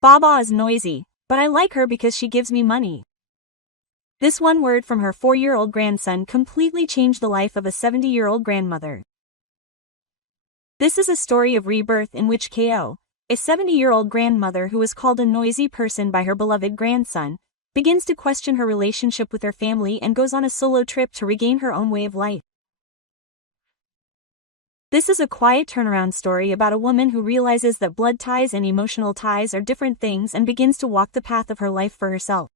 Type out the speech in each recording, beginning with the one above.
Baba is noisy, but I like her because she gives me money. This one word from her 4-year-old grandson completely changed the life of a 70-year-old grandmother. This is a story of rebirth in which Ko, a 70-year-old grandmother who is called a noisy person by her beloved grandson, begins to question her relationship with her family and goes on a solo trip to regain her own way of life. This is a quiet turnaround story about a woman who realizes that blood ties and emotional ties are different things and begins to walk the path of her life for herself.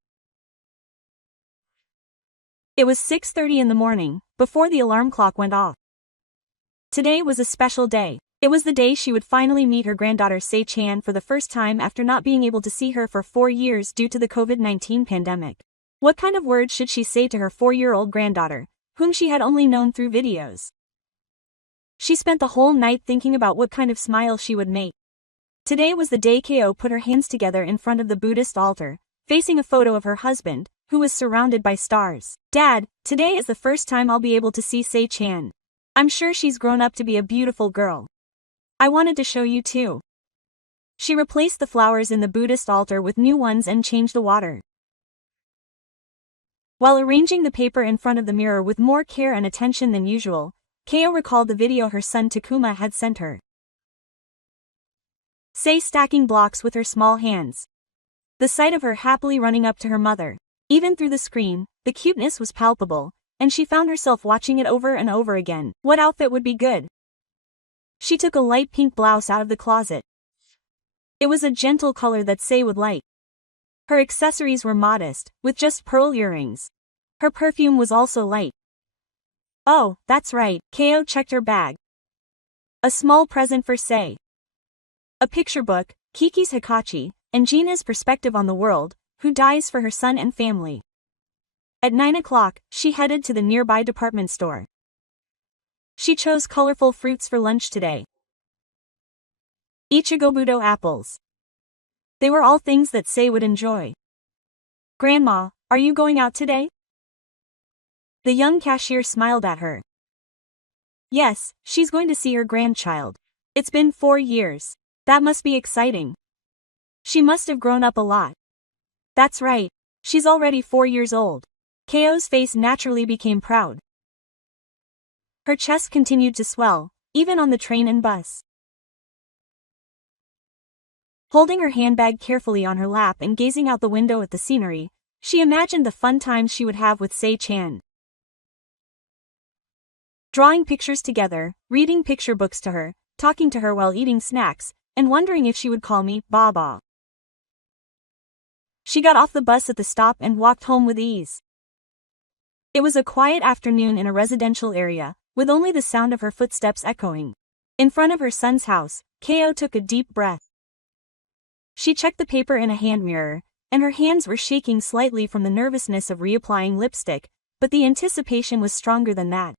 It was 6:30 in the morning, before the alarm clock went off. Today was a special day. It was the day she would finally meet her granddaughter Se-chan for the first time after not being able to see her for 4 years due to the COVID-19 pandemic. What kind of words should she say to her 4-year-old granddaughter, whom she had only known through videos? She spent the whole night thinking about what kind of smile she would make. Today was the day Ko put her hands together in front of the Buddhist altar, facing a photo of her husband, who was surrounded by stars. Dad, today is the first time I'll be able to see Se-chan. I'm sure she's grown up to be a beautiful girl. I wanted to show you too. She replaced the flowers in the Buddhist altar with new ones and changed the water. While arranging the paper in front of the mirror with more care and attention than usual, Ko recalled the video her son Takuma had sent her. Se stacking blocks with her small hands. The sight of her happily running up to her mother, even through the screen, the cuteness was palpable, and she found herself watching it over and over again. What outfit would be good? She took a light pink blouse out of the closet. It was a gentle color that Se would like. Her accessories were modest, with just pearl earrings. Her perfume was also light. Oh, that's right, Ko checked her bag. A small present for Se. A picture book, Kiki's Hikachi, and Gina's perspective on the world, who dies for her son and family. At 9 o'clock, she headed to the nearby department store. She chose colorful fruits for lunch today. Ichigobudo apples. They were all things that Se would enjoy. Grandma, are you going out today? The young cashier smiled at her. Yes, she's going to see her grandchild. It's been 4 years. That must be exciting. She must have grown up a lot. That's right, she's already 4 years old. Ko's face naturally became proud. Her chest continued to swell, even on the train and bus. Holding her handbag carefully on her lap and gazing out the window at the scenery, she imagined the fun times she would have with Se-chan. Drawing pictures together, reading picture books to her, talking to her while eating snacks, and wondering if she would call me Baba. She got off the bus at the stop and walked home with ease. It was a quiet afternoon in a residential area, with only the sound of her footsteps echoing. In front of her son's house, Ko took a deep breath. She checked the paper in a hand mirror, and her hands were shaking slightly from the nervousness of reapplying lipstick, but the anticipation was stronger than that.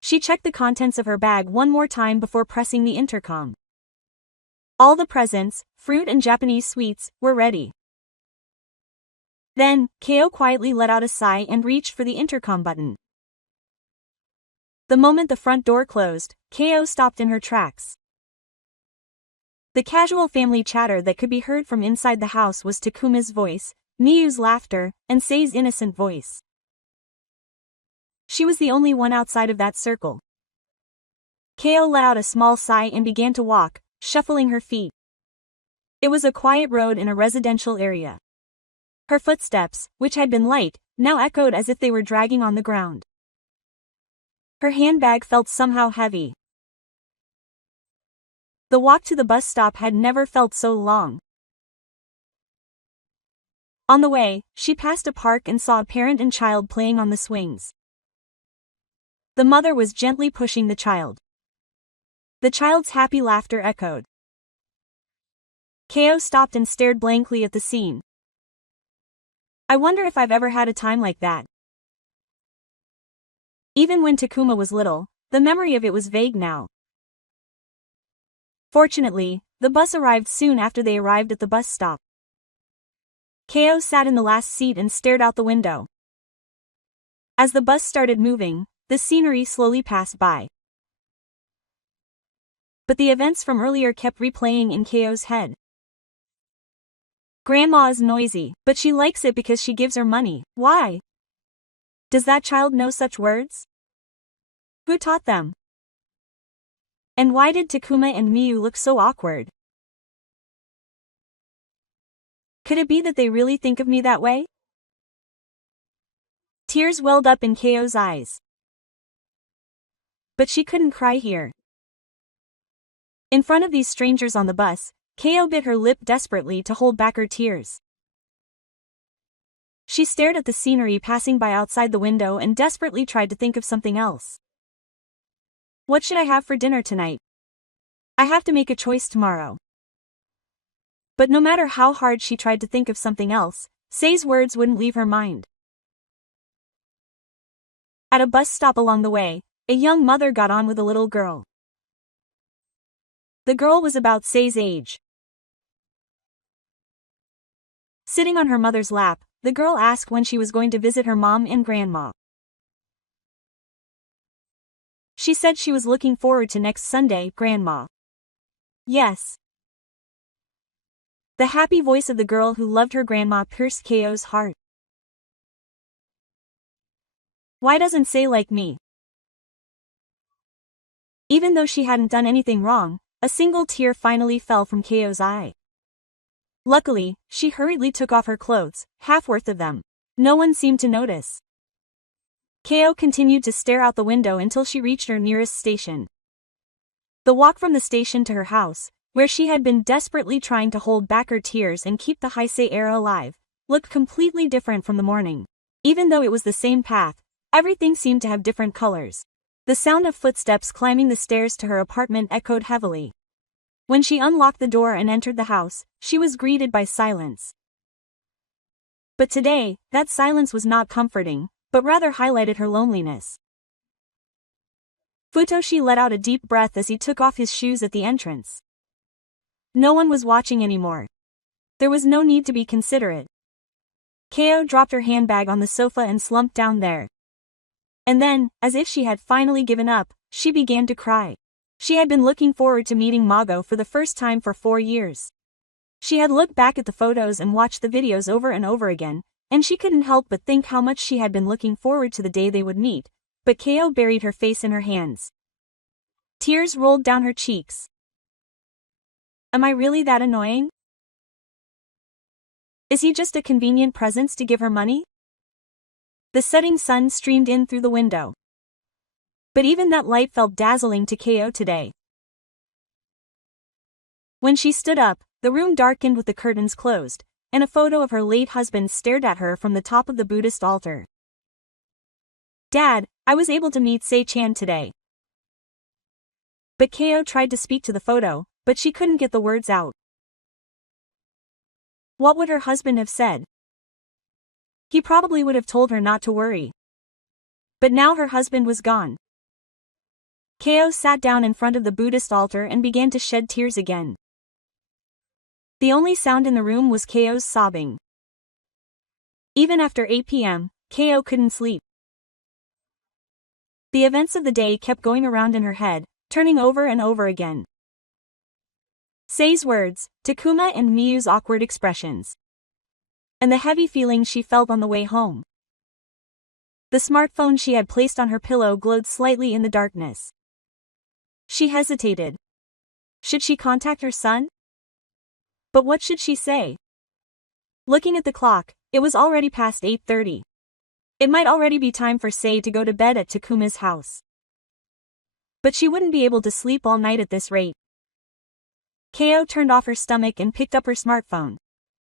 She checked the contents of her bag one more time before pressing the intercom. All the presents, fruit and Japanese sweets, were ready. Then, Ko quietly let out a sigh and reached for the intercom button. The moment the front door closed, Ko stopped in her tracks. The casual family chatter that could be heard from inside the house was Takuma's voice, Miyu's laughter, and Sei's innocent voice. She was the only one outside of that circle. Ko let out a small sigh and began to walk, shuffling her feet. It was a quiet road in a residential area. Her footsteps, which had been light, now echoed as if they were dragging on the ground. Her handbag felt somehow heavy. The walk to the bus stop had never felt so long. On the way, she passed a park and saw a parent and child playing on the swings. The mother was gently pushing the child. The child's happy laughter echoed. Ko stopped and stared blankly at the scene. I wonder if I've ever had a time like that. Even when Takuma was little, the memory of it was vague now. Fortunately, the bus arrived soon after they arrived at the bus stop. Ko sat in the last seat and stared out the window. As the bus started moving, the scenery slowly passed by. But the events from earlier kept replaying in Ko's head. Grandma is noisy, but she likes it because she gives her money. Why? Does that child know such words? Who taught them? And why did Takuma and Miyu look so awkward? Could it be that they really think of me that way? Tears welled up in Keio's eyes. But she couldn't cry here. In front of these strangers on the bus, Keio bit her lip desperately to hold back her tears. She stared at the scenery passing by outside the window and desperately tried to think of something else. What should I have for dinner tonight? I have to make a choice tomorrow. But no matter how hard she tried to think of something else, Sei's words wouldn't leave her mind. At a bus stop along the way, a young mother got on with a little girl. The girl was about Sei's age. Sitting on her mother's lap, the girl asked when she was going to visit her mom and grandma. She said she was looking forward to next Sunday, Grandma. Yes. The happy voice of the girl who loved her grandma pierced Keio's heart. Why doesn't Sei like me? Even though she hadn't done anything wrong, a single tear finally fell from Keio's eye. Luckily, she hurriedly took off her clothes, half worth of them. No one seemed to notice. Keio continued to stare out the window until she reached her nearest station. The walk from the station to her house, where she had been desperately trying to hold back her tears and keep the Heisei era alive, looked completely different from the morning. Even though it was the same path, everything seemed to have different colors. The sound of footsteps climbing the stairs to her apartment echoed heavily. When she unlocked the door and entered the house, she was greeted by silence. But today, that silence was not comforting, but rather highlighted her loneliness. Futoshi let out a deep breath as he took off his shoes at the entrance. No one was watching anymore. There was no need to be considerate. Keio dropped her handbag on the sofa and slumped down there. And then, as if she had finally given up, she began to cry. She had been looking forward to meeting Mago for the first time for 4 years. She had looked back at the photos and watched the videos over and over again, and she couldn't help but think how much she had been looking forward to the day they would meet, but Keio buried her face in her hands. Tears rolled down her cheeks. Am I really that annoying? Is he just a convenient presence to give her money? The setting sun streamed in through the window. But even that light felt dazzling to Keio today. When she stood up, the room darkened with the curtains closed, and a photo of her late husband stared at her from the top of the Buddhist altar. Dad, I was able to meet Sei-chan today. But Keio tried to speak to the photo, but she couldn't get the words out. What would her husband have said? He probably would have told her not to worry. But now her husband was gone. Keio sat down in front of the Buddhist altar and began to shed tears again. The only sound in the room was Keio's sobbing. Even after 8 p.m., Keio couldn't sleep. The events of the day kept going around in her head, turning over and over again. Sei's words, Takuma and Miyu's awkward expressions. And the heavy feeling she felt on the way home. The smartphone she had placed on her pillow glowed slightly in the darkness. She hesitated. Should she contact her son? But what should she say? Looking at the clock, it was already past 8:30. It might already be time for Sei to go to bed at Takuma's house. But she wouldn't be able to sleep all night at this rate. Keio turned off her stomach and picked up her smartphone.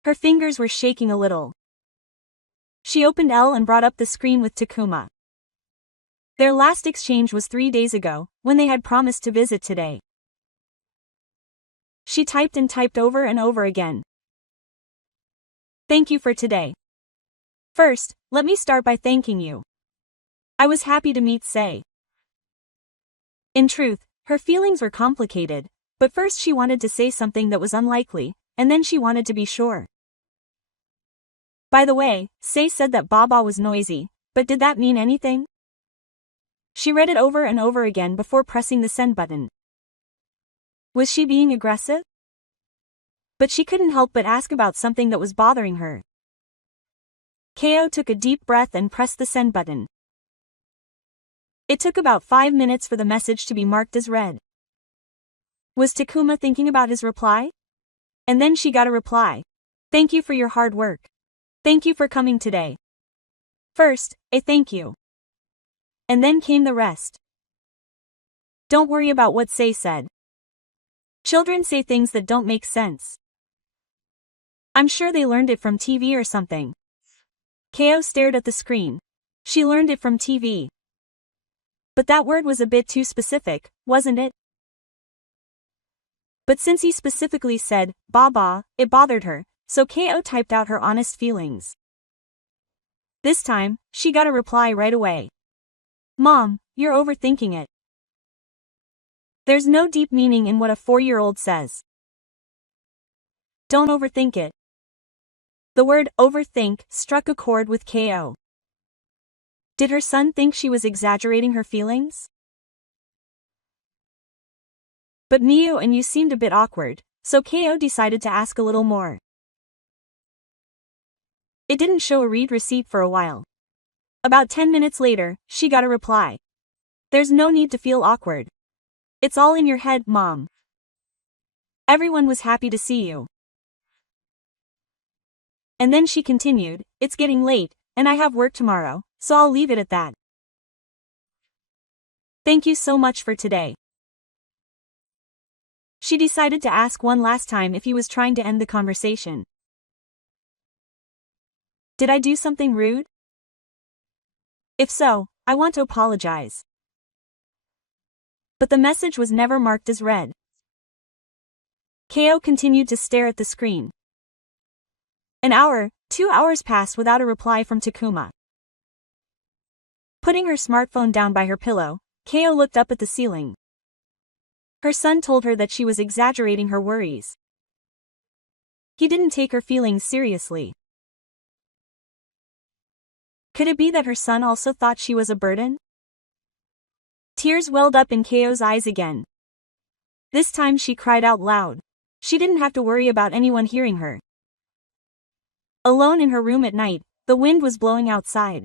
Her fingers were shaking a little. She opened L and brought up the screen with Takuma. Their last exchange was 3 days ago, when they had promised to visit today. She typed and typed over and over again. Thank you for today. First, let me start by thanking you. I was happy to meet Sei. In truth, her feelings were complicated, but first she wanted to say something that was unlikely, and then she wanted to be sure. By the way, Sei said that Baba was noisy, but did that mean anything? She read it over and over again before pressing the send button. Was she being aggressive? but she couldn't help but ask about something that was bothering her. Ko took a deep breath and pressed the send button. It took about 5 minutes for the message to be marked as read. Was Takuma thinking about his reply? And then she got a reply. Thank you for your hard work. Thank you for coming today. First, a thank you. And then came the rest. Don't worry about what Sei said. Children say things that don't make sense. I'm sure they learned it from TV or something. Ko stared at the screen. She learned it from TV. But that word was a bit too specific, wasn't it? But since he specifically said, Baba, it bothered her, so Ko typed out her honest feelings. This time, she got a reply right away. Mom, you're overthinking it. There's no deep meaning in what a 4-year-old says. Don't overthink it. The word overthink struck a chord with Ko. Did her son think she was exaggerating her feelings? But Miyu and you seemed a bit awkward, so Ko decided to ask a little more. It didn't show a read receipt for a while. About 10 minutes later, she got a reply. There's no need to feel awkward. It's all in your head, Mom. Everyone was happy to see you. And then she continued, it's getting late, and I have work tomorrow, so I'll leave it at that. Thank you so much for today. She decided to ask one last time if he was trying to end the conversation. Did I do something rude? If so, I want to apologize. But the message was never marked as read. Ko continued to stare at the screen. An hour, 2 hours passed without a reply from Takuma. Putting her smartphone down by her pillow, Ko looked up at the ceiling. Her son told her that she was exaggerating her worries. He didn't take her feelings seriously. Could it be that her son also thought she was a burden? Tears welled up in Ko's eyes again. This time she cried out loud. She didn't have to worry about anyone hearing her. Alone in her room at night, the wind was blowing outside.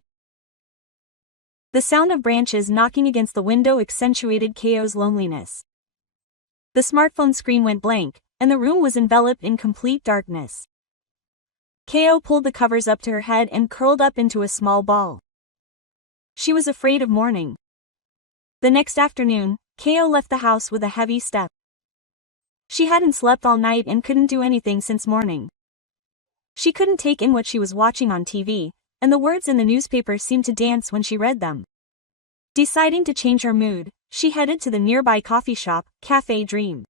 The sound of branches knocking against the window accentuated Ko's loneliness. The smartphone screen went blank, and the room was enveloped in complete darkness. Ko pulled the covers up to her head and curled up into a small ball. She was afraid of morning. The next afternoon, Ko left the house with a heavy step. She hadn't slept all night and couldn't do anything since morning. She couldn't take in what she was watching on TV, and the words in the newspaper seemed to dance when she read them. Deciding to change her mood, she headed to the nearby coffee shop, Café Dream.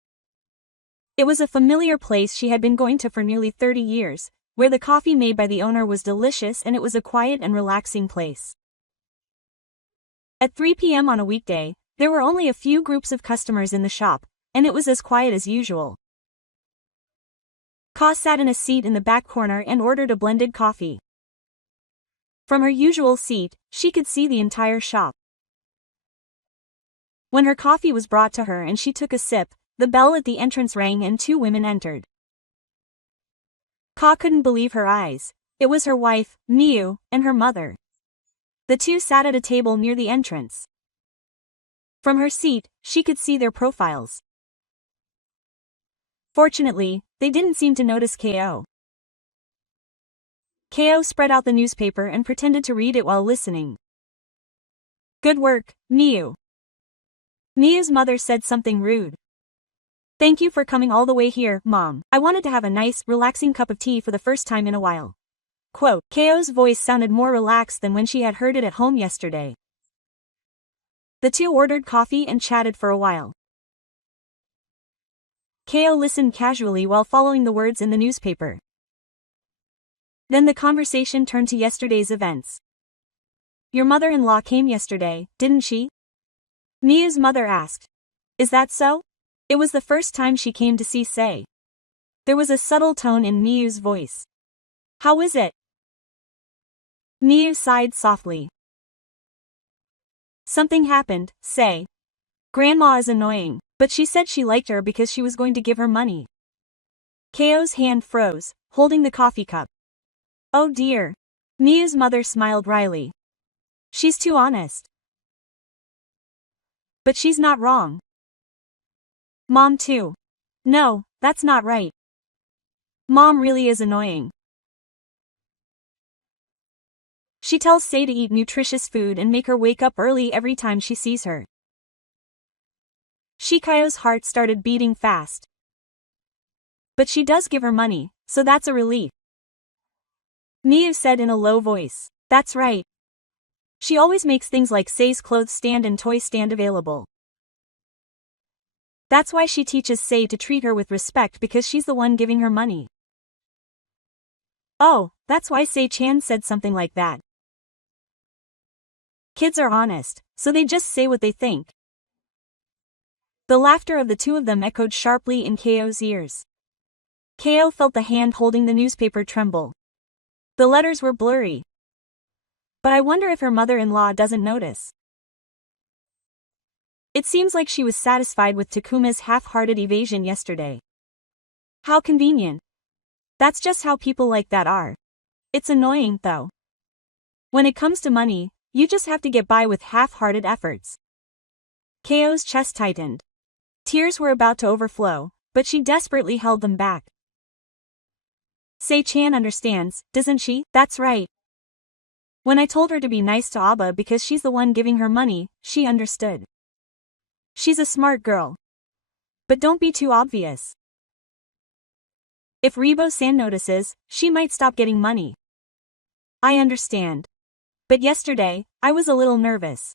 It was a familiar place she had been going to for nearly 30 years, where the coffee made by the owner was delicious and it was a quiet and relaxing place. At 3 p.m. on a weekday, there were only a few groups of customers in the shop, and it was as quiet as usual. Ka sat in a seat in the back corner and ordered a blended coffee. From her usual seat, she could see the entire shop. When her coffee was brought to her and she took a sip, the bell at the entrance rang and 2 women entered. Ka couldn't believe her eyes. It was her wife, Miyu, and her mother. The 2 sat at a table near the entrance. From her seat, she could see their profiles. Fortunately, they didn't seem to notice Ko. Ko spread out the newspaper and pretended to read it while listening. Good work, Miyu. Miyu's mother said something rude. Thank you for coming all the way here, Mom. I wanted to have a nice, relaxing cup of tea for the first time in a while. Quote, Ko's voice sounded more relaxed than when she had heard it at home yesterday. The 2 ordered coffee and chatted for a while. Ko listened casually while following the words in the newspaper. Then the conversation turned to yesterday's events. Your mother-in-law came yesterday, didn't she? Miyu's mother asked. Is that so? It was the first time she came to see Sei. There was a subtle tone in Miyu's voice. How is it? Miyu sighed softly. Something happened, Sei. Grandma is annoying, but she said she liked her because she was going to give her money. Keo's hand froze, holding the coffee cup. Oh dear. Miu's mother smiled wryly. She's too honest. But she's not wrong. Mom too. No, that's not right. Mom really is annoying. She tells Sei to eat nutritious food and make her wake up early every time she sees her. Shikayo's heart started beating fast. But she does give her money, so that's a relief. Miu said in a low voice. That's right. She always makes things like Sei's clothes stand and toy stand available. That's why she teaches Sei to treat her with respect, because she's the one giving her money. Oh, that's why Sei-chan said something like that. Kids are honest, so they just say what they think. The laughter of the two of them echoed sharply in Keo's ears. Keo felt the hand holding the newspaper tremble. The letters were blurry. But I wonder if her mother-in-law doesn't notice. It seems like she was satisfied with Takuma's half-hearted evasion yesterday. How convenient. That's just how people like that are. It's annoying, though. When it comes to money, you just have to get by with half-hearted efforts. Keo's chest tightened. Tears were about to overflow, but she desperately held them back. Sei-chan understands, doesn't she? That's right. When I told her to be nice to Abba because she's the one giving her money, she understood. She's a smart girl. But don't be too obvious. If Rebo-san notices, she might stop getting money. I understand. But yesterday, I was a little nervous.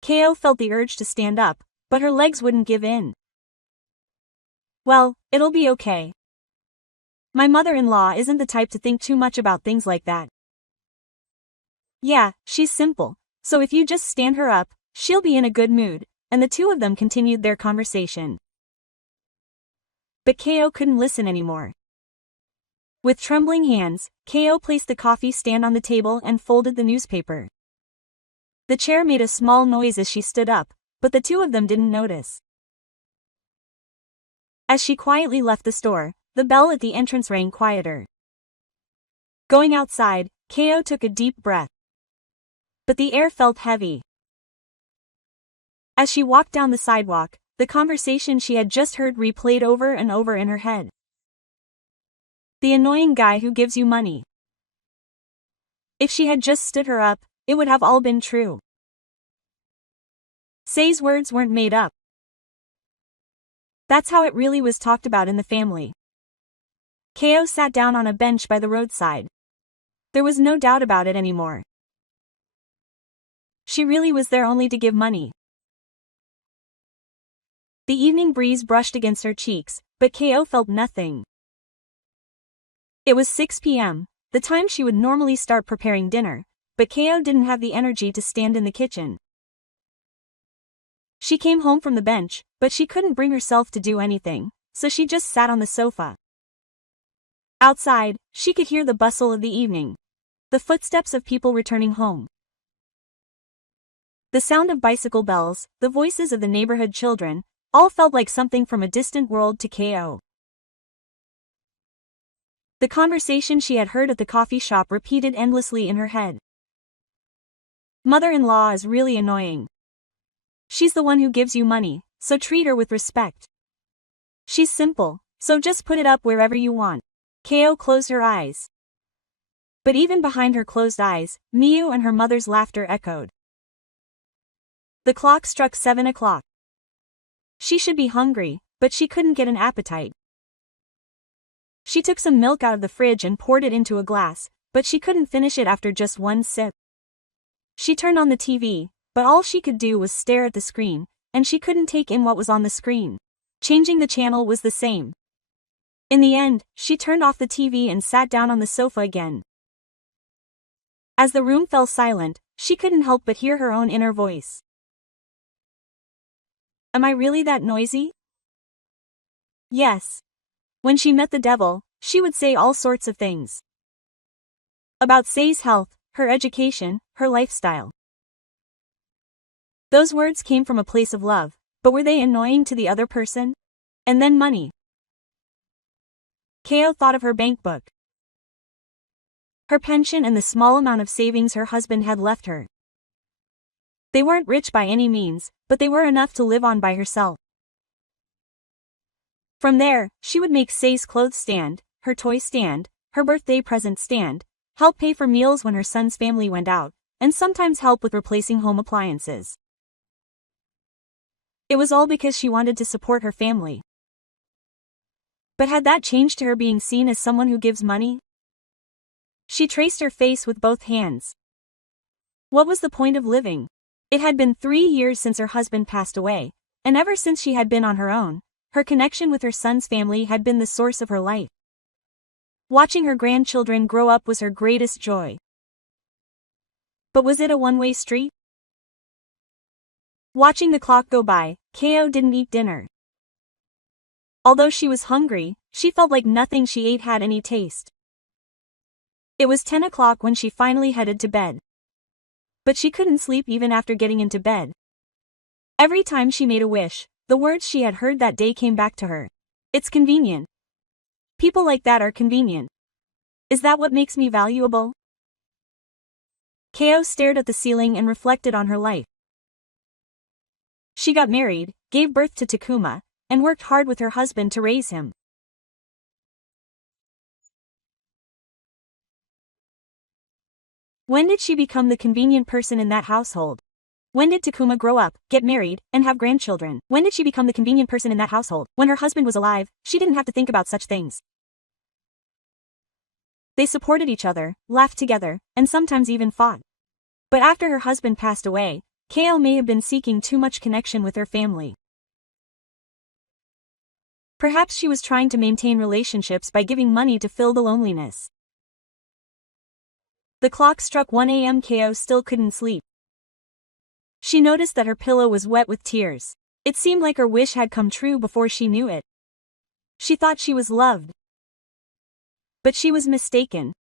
Keo felt the urge to stand up, but her legs wouldn't give in. Well, it'll be okay. My mother-in-law isn't the type to think too much about things like that. Yeah, she's simple, so if you just stand her up, she'll be in a good mood, and the two of them continued their conversation. But Keo couldn't listen anymore. With trembling hands, Keo placed the coffee stand on the table and folded the newspaper. The chair made a small noise as she stood up, but the two of them didn't notice. As she quietly left the store, the bell at the entrance rang quieter. Going outside, Keo took a deep breath. But the air felt heavy. As she walked down the sidewalk, the conversation she had just heard replayed over and over in her head. The annoying guy who gives you money. If she had just stood her up, it would have all been true. Sei's words weren't made up. That's how it really was talked about in the family. Keo sat down on a bench by the roadside. There was no doubt about it anymore. She really was there only to give money. The evening breeze brushed against her cheeks, but Keo felt nothing. It was 6 p.m., the time she would normally start preparing dinner, but Keo didn't have the energy to stand in the kitchen. She came home from the bench, but she couldn't bring herself to do anything, so she just sat on the sofa. Outside, she could hear the bustle of the evening. The footsteps of people returning home. The sound of bicycle bells, the voices of the neighborhood children, all felt like something from a distant world to Keo. The conversation she had heard at the coffee shop repeated endlessly in her head. Mother-in-law is really annoying. She's the one who gives you money, so treat her with respect. She's simple, so just put it up wherever you want. Keo closed her eyes. But even behind her closed eyes, Miu and her mother's laughter echoed. The clock struck 7 o'clock. She should be hungry, but she couldn't get an appetite. She took some milk out of the fridge and poured it into a glass, but she couldn't finish it after just one sip. She turned on the TV, but all she could do was stare at the screen, and she couldn't take in what was on the screen. Changing the channel was the same. In the end, she turned off the TV and sat down on the sofa again. As the room fell silent, she couldn't help but hear her own inner voice. Am I really that noisy? Yes. When she met the devil, she would say all sorts of things. About Sei's health, her education, her lifestyle. Those words came from a place of love, but were they annoying to the other person? And then money. Ko thought of her bank book, her pension and the small amount of savings her husband had left her. They weren't rich by any means, but they were enough to live on by herself. From there, she would make Say's clothes stand, her toy stand, her birthday present stand, help pay for meals when her son's family went out, and sometimes help with replacing home appliances. It was all because she wanted to support her family. But had that changed to her being seen as someone who gives money? She traced her face with both hands. What was the point of living? It had been 3 years since her husband passed away, and ever since she had been on her own, her connection with her son's family had been the source of her life. Watching her grandchildren grow up was her greatest joy. But was it a one-way street? Watching the clock go by, Ko didn't eat dinner. Although she was hungry, she felt like nothing she ate had any taste. It was 10 o'clock when she finally headed to bed. But she couldn't sleep even after getting into bed. Every time she made a wish, the words she had heard that day came back to her. It's convenient. People like that are convenient. Is that what makes me valuable? Ko stared at the ceiling and reflected on her life. She got married, gave birth to Takuma, and worked hard with her husband to raise him. When did she become the convenient person in that household? When did Takuma grow up, get married, and have grandchildren? When did she become the convenient person in that household? When her husband was alive, she didn't have to think about such things. They supported each other, laughed together, and sometimes even fought. But after her husband passed away, Ko may have been seeking too much connection with her family. Perhaps she was trying to maintain relationships by giving money to fill the loneliness. The clock struck 1 a.m. Ko still couldn't sleep. She noticed that her pillow was wet with tears. It seemed like her wish had come true before she knew it. She thought she was loved. But she was mistaken.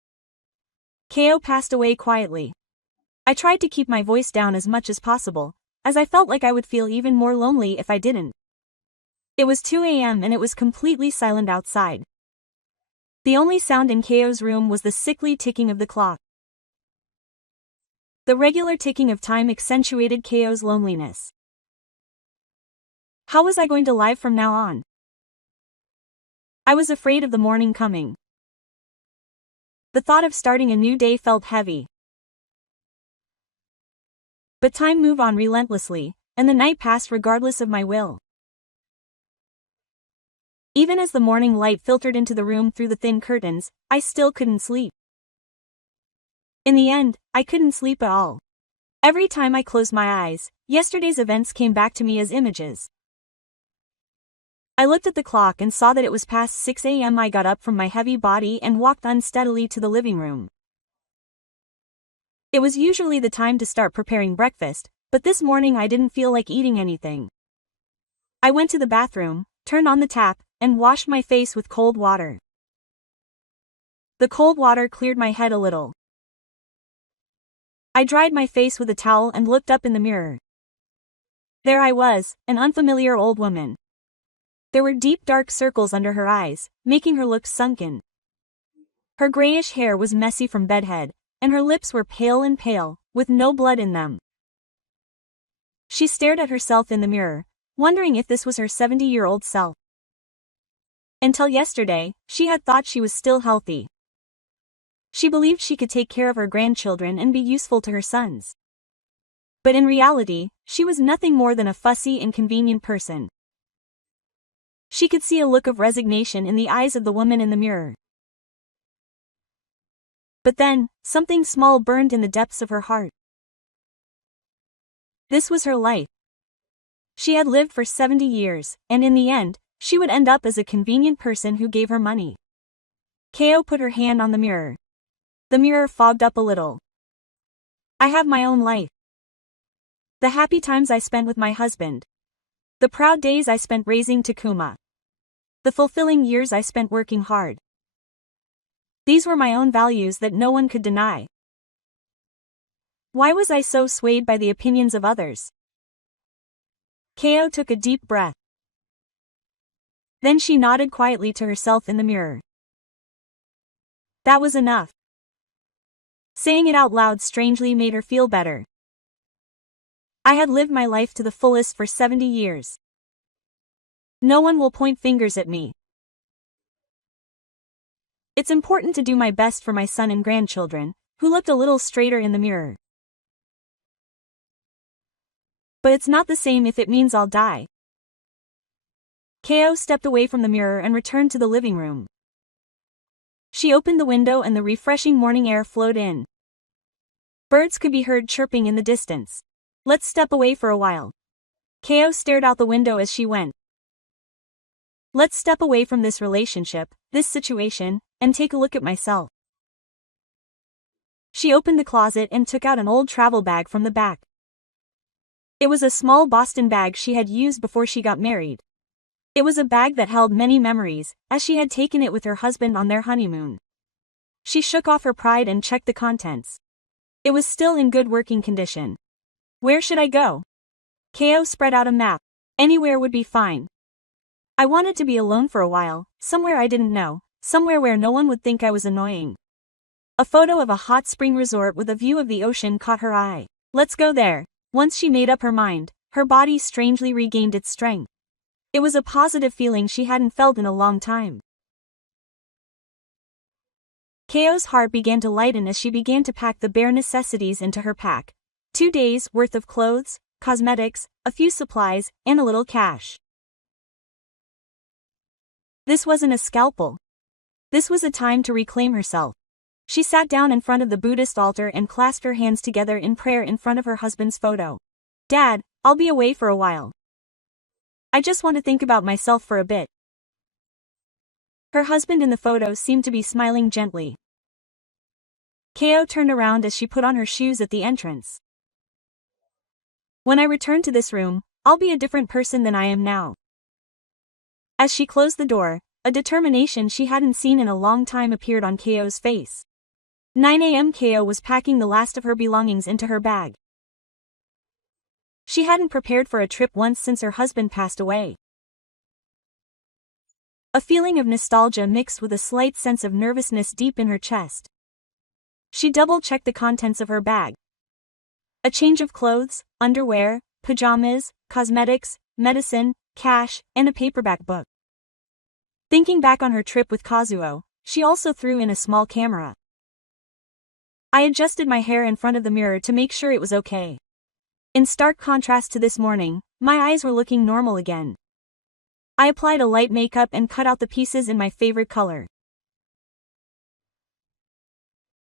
Ko passed away quietly. I tried to keep my voice down as much as possible, as I felt like I would feel even more lonely if I didn't. It was 2 a.m. and it was completely silent outside. The only sound in Ko's room was the sickly ticking of the clock. The regular ticking of time accentuated Ko's loneliness. How was I going to live from now on? I was afraid of the morning coming. The thought of starting a new day felt heavy. But time moved on relentlessly, and the night passed regardless of my will. Even as the morning light filtered into the room through the thin curtains, I still couldn't sleep. In the end, I couldn't sleep at all. Every time I closed my eyes, yesterday's events came back to me as images. I looked at the clock and saw that it was past 6 a.m. I got up from my heavy body and walked unsteadily to the living room. It was usually the time to start preparing breakfast, but this morning I didn't feel like eating anything. I went to the bathroom, turned on the tap, and washed my face with cold water. The cold water cleared my head a little. I dried my face with a towel and looked up in the mirror. There I was, an unfamiliar old woman. There were deep dark circles under her eyes, making her look sunken. Her grayish hair was messy from bedhead, and her lips were pale, with no blood in them. She stared at herself in the mirror, wondering if this was her 70-year-old self. Until yesterday, she had thought she was still healthy. She believed she could take care of her grandchildren and be useful to her sons. But in reality, she was nothing more than a fussy, inconvenient person. She could see a look of resignation in the eyes of the woman in the mirror. But then, something small burned in the depths of her heart. This was her life. She had lived for 70 years, and in the end, she would end up as a convenient person who gave her money. Ko put her hand on the mirror. The mirror fogged up a little. I have my own life. The happy times I spent with my husband. The proud days I spent raising Takuma. The fulfilling years I spent working hard. These were my own values that no one could deny. Why was I so swayed by the opinions of others? Ko took a deep breath. Then she nodded quietly to herself in the mirror. That was enough. Saying it out loud strangely made her feel better. I had lived my life to the fullest for 70 years. No one will point fingers at me. It's important to do my best for my son and grandchildren, who looked a little straighter in the mirror. But it's not the same if it means I'll die. Ko stepped away from the mirror and returned to the living room. She opened the window and the refreshing morning air flowed in. Birds could be heard chirping in the distance. Let's step away for a while. Ko stared out the window as she went. Let's step away from this relationship, this situation, and take a look at myself. She opened the closet and took out an old travel bag from the back. It was a small Boston bag she had used before she got married. It was a bag that held many memories, as she had taken it with her husband on their honeymoon. She shook off her pride and checked the contents. It was still in good working condition. Where should I go? Ko spread out a map. Anywhere would be fine. I wanted to be alone for a while, somewhere I didn't know, somewhere where no one would think I was annoying. A photo of a hot spring resort with a view of the ocean caught her eye. Let's go there. Once she made up her mind, her body strangely regained its strength. It was a positive feeling she hadn't felt in a long time. Ko's heart began to lighten as she began to pack the bare necessities into her pack. 2 days' worth of clothes, cosmetics, a few supplies, and a little cash. This wasn't a scalpel. This was a time to reclaim herself. She sat down in front of the Buddhist altar and clasped her hands together in prayer in front of her husband's photo. Dad, I'll be away for a while. I just want to think about myself for a bit. Her husband in the photo seemed to be smiling gently. Ko turned around as she put on her shoes at the entrance. When I return to this room, I'll be a different person than I am now. As she closed the door, a determination she hadn't seen in a long time appeared on Ko's face. 9 a.m. Ko was packing the last of her belongings into her bag. She hadn't prepared for a trip once since her husband passed away. A feeling of nostalgia mixed with a slight sense of nervousness deep in her chest. She double-checked the contents of her bag. A change of clothes, underwear, pajamas, cosmetics, medicine, cash, and a paperback book. Thinking back on her trip with Kazuo, she also threw in a small camera. I adjusted my hair in front of the mirror to make sure it was okay. In stark contrast to this morning, my eyes were looking normal again. I applied a light makeup and cut out the pieces in my favorite color.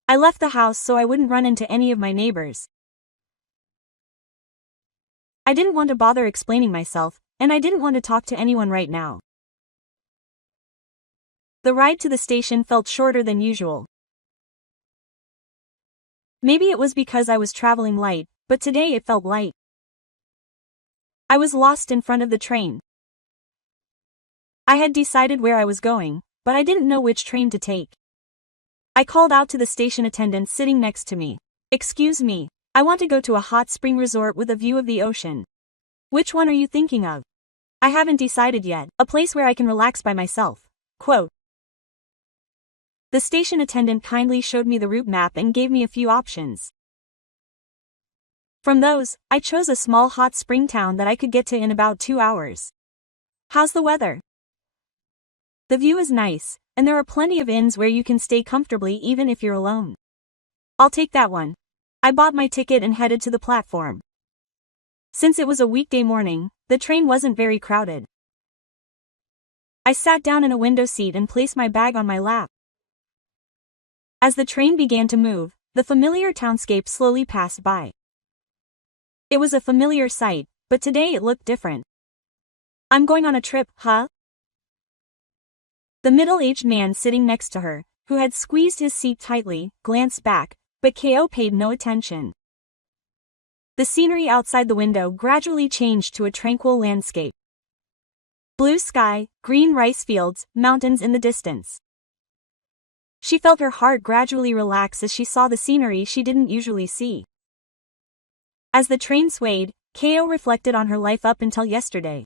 I left the house so I wouldn't run into any of my neighbors. I didn't want to bother explaining myself, and I didn't want to talk to anyone right now. The ride to the station felt shorter than usual. Maybe it was because I was traveling light, but today it felt light. I was lost in front of the train. I had decided where I was going, but I didn't know which train to take. I called out to the station attendant sitting next to me. Excuse me, I want to go to a hot spring resort with a view of the ocean. Which one are you thinking of? I haven't decided yet. A place where I can relax by myself. Quote. The station attendant kindly showed me the route map and gave me a few options. From those, I chose a small hot spring town that I could get to in about 2 hours. How's the weather? The view is nice, and there are plenty of inns where you can stay comfortably even if you're alone. I'll take that one. I bought my ticket and headed to the platform. Since it was a weekday morning, the train wasn't very crowded. I sat down in a window seat and placed my bag on my lap. As the train began to move, the familiar townscape slowly passed by. It was a familiar sight, but today it looked different. I'm going on a trip, huh? The middle-aged man sitting next to her, who had squeezed his seat tightly, glanced back, but Ko paid no attention. The scenery outside the window gradually changed to a tranquil landscape. Blue sky, green rice fields, mountains in the distance. She felt her heart gradually relax as she saw the scenery she didn't usually see. As the train swayed, Ko reflected on her life up until yesterday.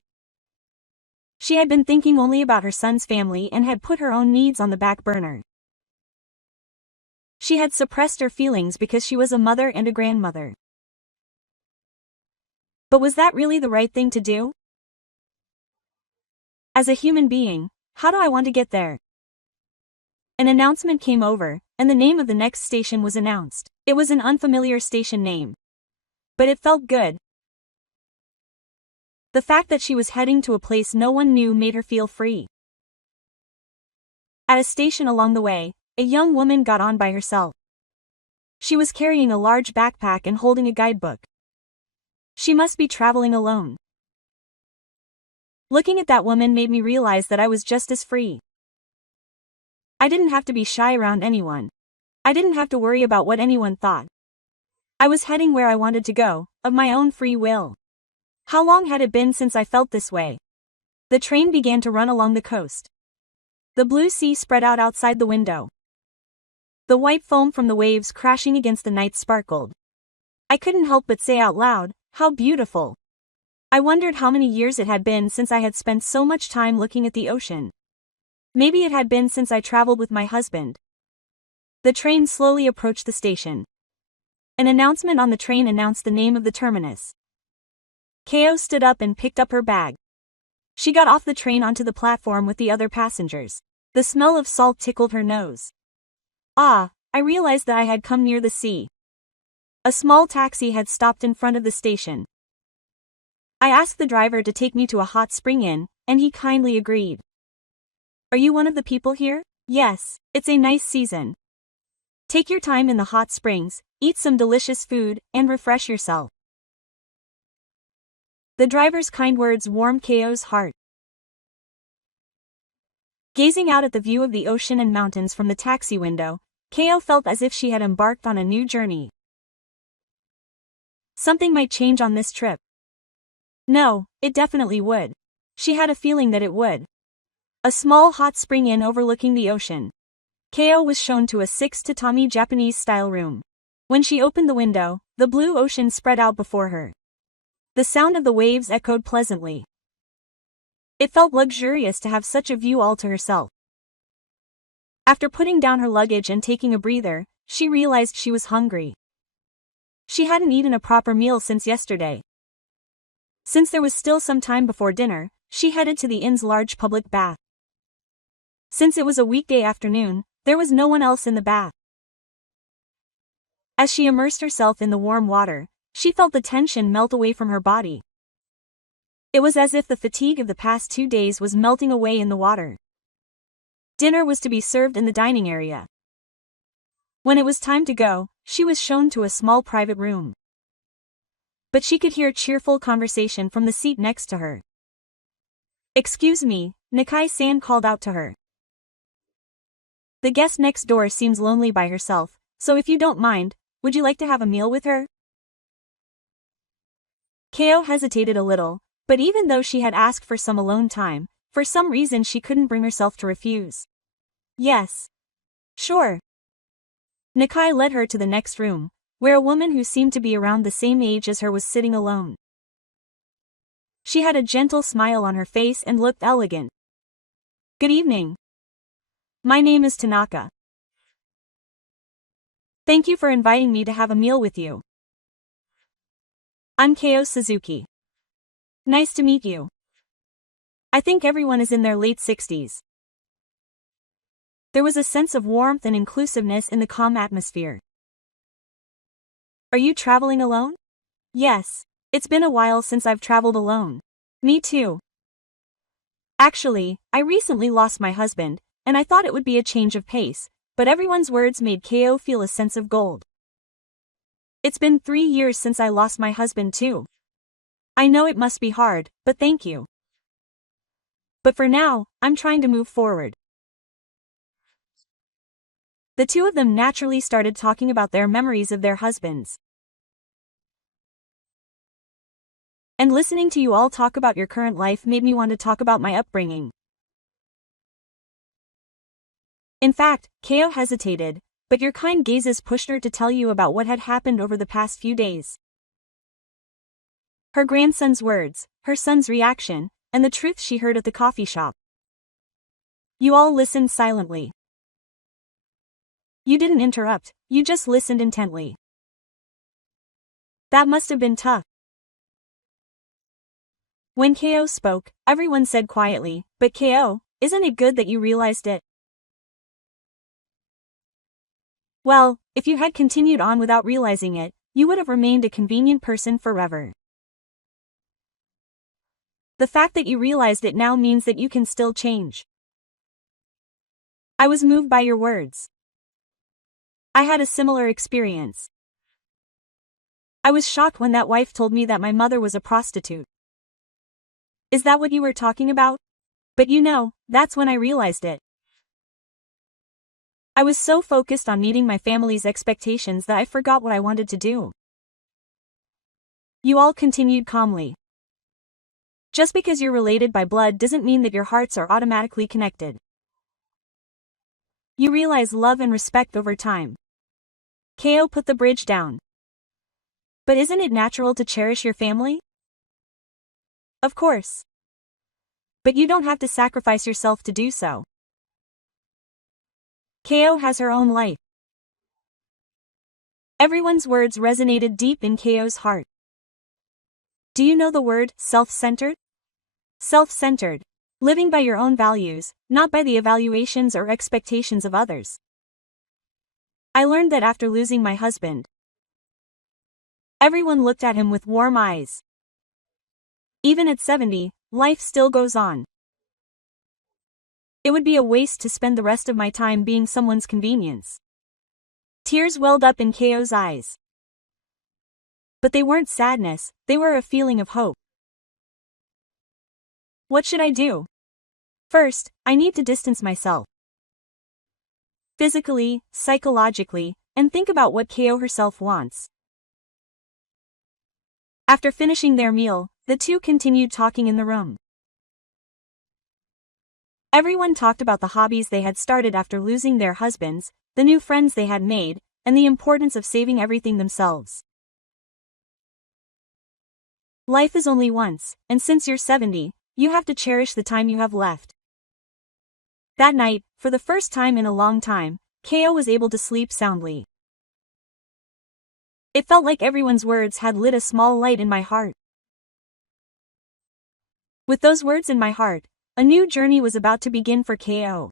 She had been thinking only about her son's family and had put her own needs on the back burner. She had suppressed her feelings because she was a mother and a grandmother. But was that really the right thing to do? As a human being, how do I want to get there? An announcement came over, and the name of the next station was announced. It was an unfamiliar station name. But it felt good. The fact that she was heading to a place no one knew made her feel free. At a station along the way, a young woman got on by herself. She was carrying a large backpack and holding a guidebook. She must be traveling alone. Looking at that woman made me realize that I was just as free. I didn't have to be shy around anyone. I didn't have to worry about what anyone thought. I was heading where I wanted to go, of my own free will. How long had it been since I felt this way? The train began to run along the coast. The blue sea spread out outside the window. The white foam from the waves crashing against the night sparkled. I couldn't help but say out loud, "How beautiful." I wondered how many years it had been since I had spent so much time looking at the ocean. Maybe it had been since I traveled with my husband. The train slowly approached the station. An announcement on the train announced the name of the terminus. Ko stood up and picked up her bag. She got off the train onto the platform with the other passengers. The smell of salt tickled her nose. Ah, I realized that I had come near the sea. A small taxi had stopped in front of the station. I asked the driver to take me to a hot spring inn, and he kindly agreed. Are you one of the people here? Yes, it's a nice season. Take your time in the hot springs, eat some delicious food, and refresh yourself. The driver's kind words warmed Ko's heart. Gazing out at the view of the ocean and mountains from the taxi window, Ko felt as if she had embarked on a new journey. Something might change on this trip. No, it definitely would. She had a feeling that it would. A small hot spring inn overlooking the ocean. Ko was shown to a 6-tatami Japanese-style room. When she opened the window, the blue ocean spread out before her. The sound of the waves echoed pleasantly. It felt luxurious to have such a view all to herself. After putting down her luggage and taking a breather, she realized she was hungry. She hadn't eaten a proper meal since yesterday. Since there was still some time before dinner, she headed to the inn's large public bath. Since it was a weekday afternoon, there was no one else in the bath. As she immersed herself in the warm water, she felt the tension melt away from her body. It was as if the fatigue of the past 2 days was melting away in the water. Dinner was to be served in the dining area. When it was time to go, she was shown to a small private room. But she could hear cheerful conversation from the seat next to her. Excuse me, Nakai-san called out to her. The guest next door seems lonely by herself, so if you don't mind, would you like to have a meal with her? Ko hesitated a little, but even though she had asked for some alone time, for some reason she couldn't bring herself to refuse. Yes. Sure. Nakai led her to the next room, where a woman who seemed to be around the same age as her was sitting alone. She had a gentle smile on her face and looked elegant. Good evening. My name is Tanaka. Thank you for inviting me to have a meal with you. I'm Ko Suzuki. Nice to meet you. I think everyone is in their late 60s. There was a sense of warmth and inclusiveness in the calm atmosphere. Are you traveling alone? Yes, it's been a while since I've traveled alone. Me too. Actually, I recently lost my husband, and I thought it would be a change of pace, but everyone's words made Ko feel a sense of gold. It's been 3 years since I lost my husband too. I know it must be hard, but thank you. But for now, I'm trying to move forward. The two of them naturally started talking about their memories of their husbands. And listening to you all talk about your current life made me want to talk about my upbringing. In fact, Ko hesitated, but your kind gazes pushed her to tell you about what had happened over the past few days. Her grandson's words, her son's reaction, and the truth she heard at the coffee shop. You all listened silently. You didn't interrupt, you just listened intently. That must have been tough. When Ko spoke, everyone said quietly, "But Ko, isn't it good that you realized it?" Well, if you had continued on without realizing it, you would have remained a convenient person forever. The fact that you realized it now means that you can still change. I was moved by your words. I had a similar experience. I was shocked when that wife told me that my mother was a prostitute. Is that what you were talking about? But that's when I realized it. I was so focused on meeting my family's expectations that I forgot what I wanted to do. You all continued calmly. Just because you're related by blood doesn't mean that your hearts are automatically connected. You realize love and respect over time. Ko put the bridge down. But isn't it natural to cherish your family? Of course. But you don't have to sacrifice yourself to do so. Ko has her own life. Everyone's words resonated deep in Ko's heart. Do you know the word self-centered? Self-centered. Living by your own values, not by the evaluations or expectations of others. I learned that after losing my husband. Everyone looked at him with warm eyes. Even at 70, life still goes on. It would be a waste to spend the rest of my time being someone's convenience. Tears welled up in Ko's eyes. But they weren't sadness, they were a feeling of hope. What should I do? First, I need to distance myself. Physically, psychologically, and think about what Ko herself wants. After finishing their meal, the two continued talking in the room. Everyone talked about the hobbies they had started after losing their husbands, the new friends they had made, and the importance of saving everything themselves. Life is only once, and since you're 70, you have to cherish the time you have left. That night, for the first time in a long time, Ko was able to sleep soundly. It felt like everyone's words had lit a small light in my heart. With those words in my heart, a new journey was about to begin for Ko.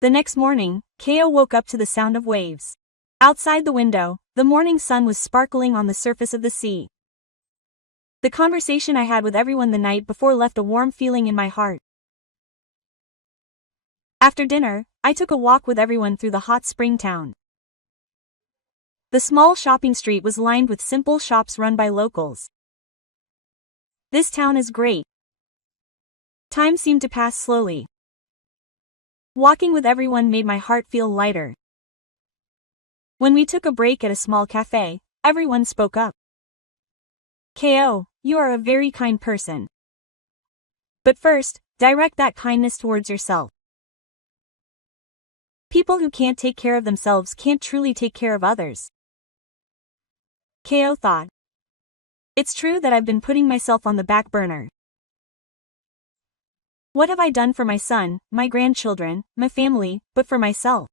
The next morning, Ko woke up to the sound of waves. Outside the window, the morning sun was sparkling on the surface of the sea. The conversation I had with everyone the night before left a warm feeling in my heart. After dinner, I took a walk with everyone through the hot spring town. The small shopping street was lined with simple shops run by locals. This town is great. Time seemed to pass slowly. Walking with everyone made my heart feel lighter. When we took a break at a small cafe, everyone spoke up. Ko, you are a very kind person. But first, direct that kindness towards yourself. People who can't take care of themselves can't truly take care of others. Ko thought. It's true that I've been putting myself on the back burner. What have I done for my son, my grandchildren, my family, but for myself?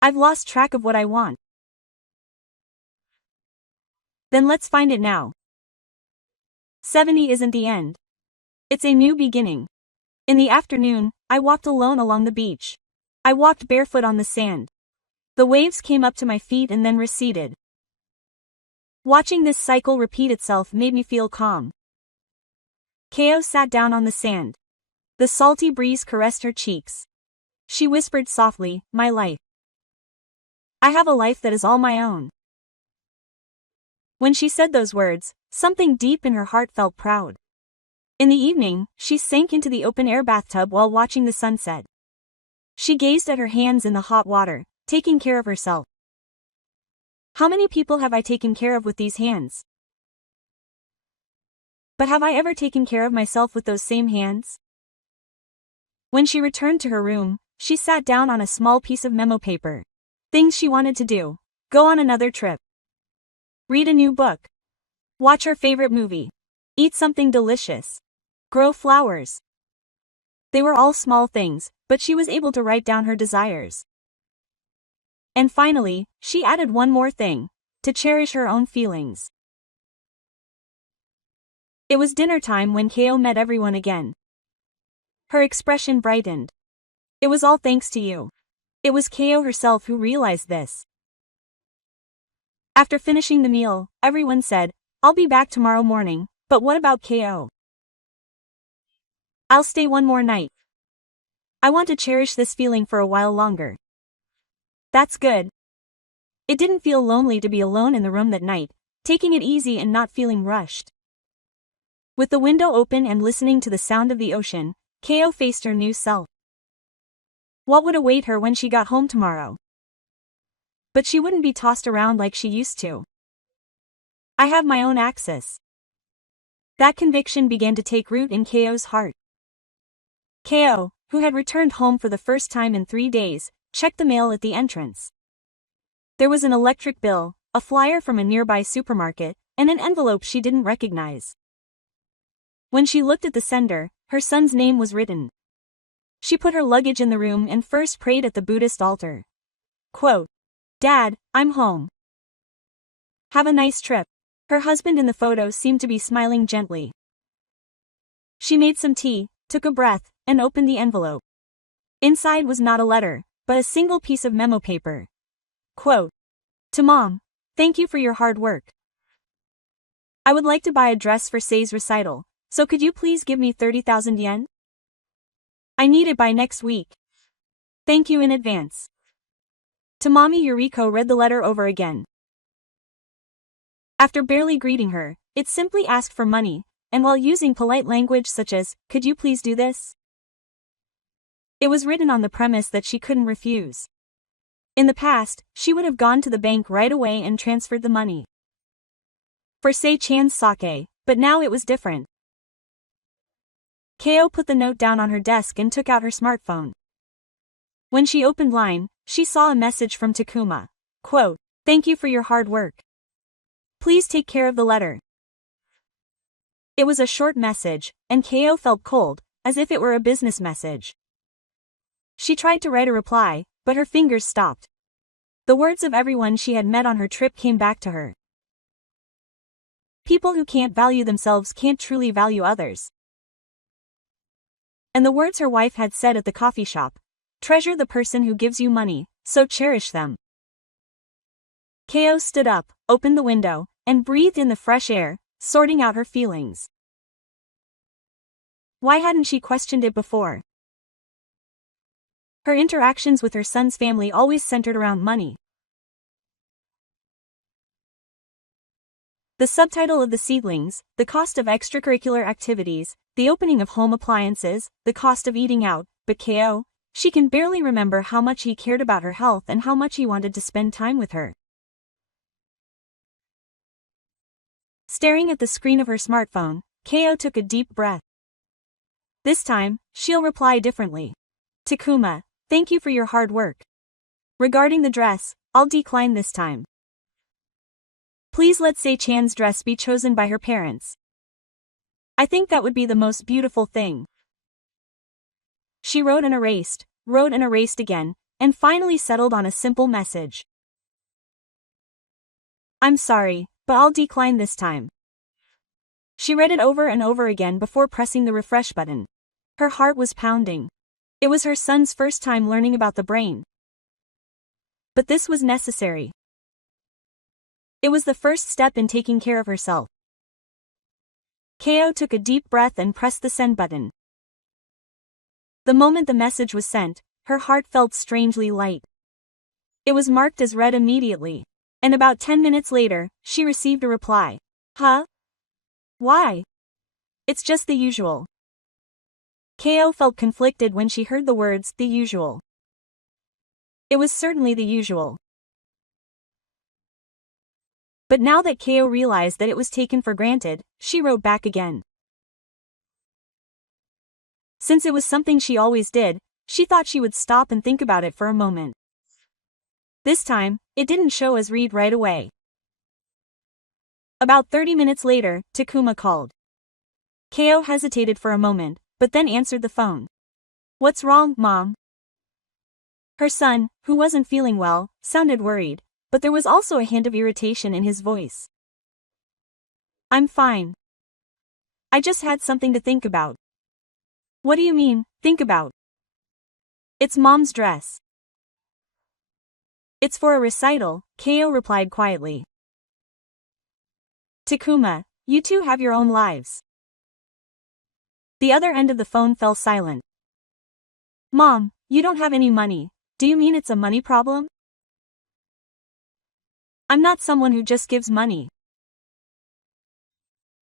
I've lost track of what I want. Then let's find it now. 70 isn't the end. It's a new beginning. In the afternoon, I walked alone along the beach. I walked barefoot on the sand. The waves came up to my feet and then receded. Watching this cycle repeat itself made me feel calm. Ko sat down on the sand. The salty breeze caressed her cheeks. She whispered softly, "My life. I have a life that is all my own." When she said those words, something deep in her heart felt proud. In the evening, she sank into the open-air bathtub while watching the sunset. She gazed at her hands in the hot water, taking care of herself. How many people have I taken care of with these hands? But have I ever taken care of myself with those same hands? When she returned to her room, she sat down on a small piece of memo paper. Things she wanted to do. Go on another trip. Read a new book. Watch her favorite movie. Eat something delicious. Grow flowers. They were all small things, but she was able to write down her desires. And finally, she added one more thing: to cherish her own feelings. It was dinner time when Ko met everyone again. Her expression brightened. It was all thanks to you. It was Ko herself who realized this. After finishing the meal, everyone said, "I'll be back tomorrow morning, but what about Ko? I'll stay one more night. I want to cherish this feeling for a while longer." That's good. It didn't feel lonely to be alone in the room that night, taking it easy and not feeling rushed. With the window open and listening to the sound of the ocean, Ko faced her new self. What would await her when she got home tomorrow? But she wouldn't be tossed around like she used to. I have my own axis. That conviction began to take root in Ko's heart. Ko, who had returned home for the first time in 3 days, checked the mail at the entrance. There was an electric bill, a flyer from a nearby supermarket, and an envelope she didn't recognize. When she looked at the sender, her son's name was written. She put her luggage in the room and first prayed at the Buddhist altar. Quote, "Dad, I'm home. Have a nice trip." Her husband in the photo seemed to be smiling gently. She made some tea, took a breath, and opened the envelope. Inside was not a letter, but a single piece of memo paper. Quote, "To Mom, thank you for your hard work. I would like to buy a dress for Say's recital, so could you please give me 30,000 yen? I need it by next week. Thank you in advance." To Mommy. Yuriko read the letter over again. After barely greeting her, it simply asked for money, and while using polite language such as, "Could you please do this?" It was written on the premise that she couldn't refuse. In the past, she would have gone to the bank right away and transferred the money for Sei-chan's sake, but now it was different. Ko put the note down on her desk and took out her smartphone. When she opened Line, she saw a message from Takuma. Quote, "Thank you for your hard work. Please take care of the letter." It was a short message, and Ko felt cold, as if it were a business message. She tried to write a reply, but her fingers stopped. The words of everyone she had met on her trip came back to her. People who can't value themselves can't truly value others. And the words her wife had said at the coffee shop: "Treasure the person who gives you money, so cherish them." Ko stood up, opened the window, and breathed in the fresh air, sorting out her feelings. Why hadn't she questioned it before? Her interactions with her son's family always centered around money. The subtitle of The Seedlings: The Cost of Extracurricular Activities, the Opening of Home Appliances, the Cost of Eating Out, but Ko, she can barely remember how much he cared about her health and how much he wanted to spend time with her. Staring at the screen of her smartphone, Ko took a deep breath. This time, she'll reply differently. "Takuma, thank you for your hard work. Regarding the dress, I'll decline this time. Please let Sei-chan's dress be chosen by her parents. I think that would be the most beautiful thing." She wrote and erased again, and finally settled on a simple message. "I'm sorry, but I'll decline this time." She read it over and over again before pressing the refresh button. Her heart was pounding. It was her son's first time learning about the brain. But this was necessary. It was the first step in taking care of herself. Ko took a deep breath and pressed the send button. The moment the message was sent, her heart felt strangely light. It was marked as read immediately, and about 10 minutes later, she received a reply. Huh? Why? It's just the usual. Ko felt conflicted when she heard the words, the usual. It was certainly the usual. But now that Ko realized that it was taken for granted, she wrote back again. Since it was something she always did, she thought she would stop and think about it for a moment. This time, it didn't show as read right away. About 30 minutes later, Takuma called. Ko hesitated for a moment, but then answered the phone. What's wrong, Mom? Her son, who wasn't feeling well, sounded worried, but there was also a hint of irritation in his voice. I'm fine. I just had something to think about. What do you mean, think about? It's Mom's dress. It's for a recital, Ko replied quietly. Takuma, you two have your own lives. The other end of the phone fell silent. Mom, you don't have any money. Do you mean it's a money problem? I'm not someone who just gives money.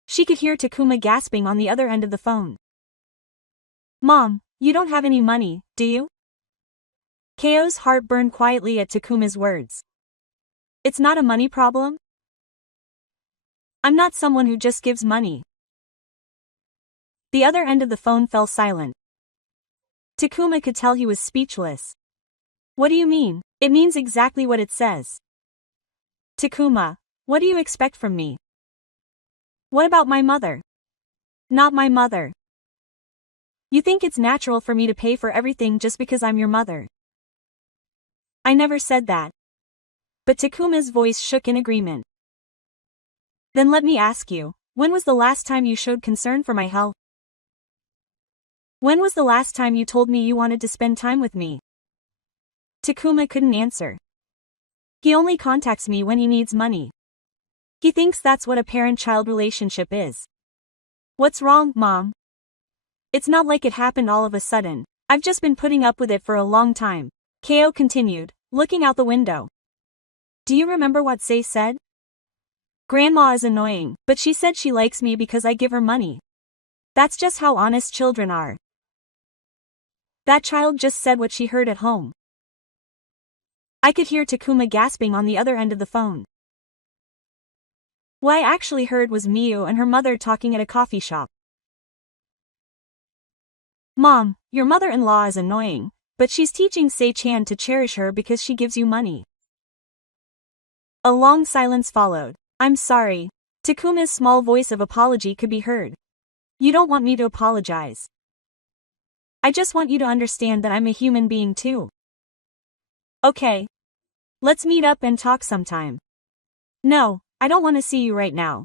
She could hear Takuma gasping on the other end of the phone. Mom, you don't have any money, do you? Ko's heart burned quietly at Takuma's words. It's not a money problem? I'm not someone who just gives money. The other end of the phone fell silent. Takuma could tell he was speechless. What do you mean? It means exactly what it says. Takuma, what do you expect from me? What about my mother? Not my mother. You think it's natural for me to pay for everything just because I'm your mother? I never said that. But Takuma's voice shook in agreement. Then let me ask you, when was the last time you showed concern for my health? When was the last time you told me you wanted to spend time with me? Takuma couldn't answer. He only contacts me when he needs money. He thinks that's what a parent-child relationship is. What's wrong, Mom? It's not like it happened all of a sudden. I've just been putting up with it for a long time. Ko continued, looking out the window. Do you remember what Sei said? Grandma is annoying, but she said she likes me because I give her money. That's just how honest children are. That child just said what she heard at home. I could hear Takuma gasping on the other end of the phone. What I actually heard was Miyu and her mother talking at a coffee shop. Mom, your mother-in-law is annoying, but she's teaching Sei-chan to cherish her because she gives you money. A long silence followed. I'm sorry. Takuma's small voice of apology could be heard. You don't want me to apologize. I just want you to understand that I'm a human being too. Okay. Let's meet up and talk sometime. No, I don't want to see you right now.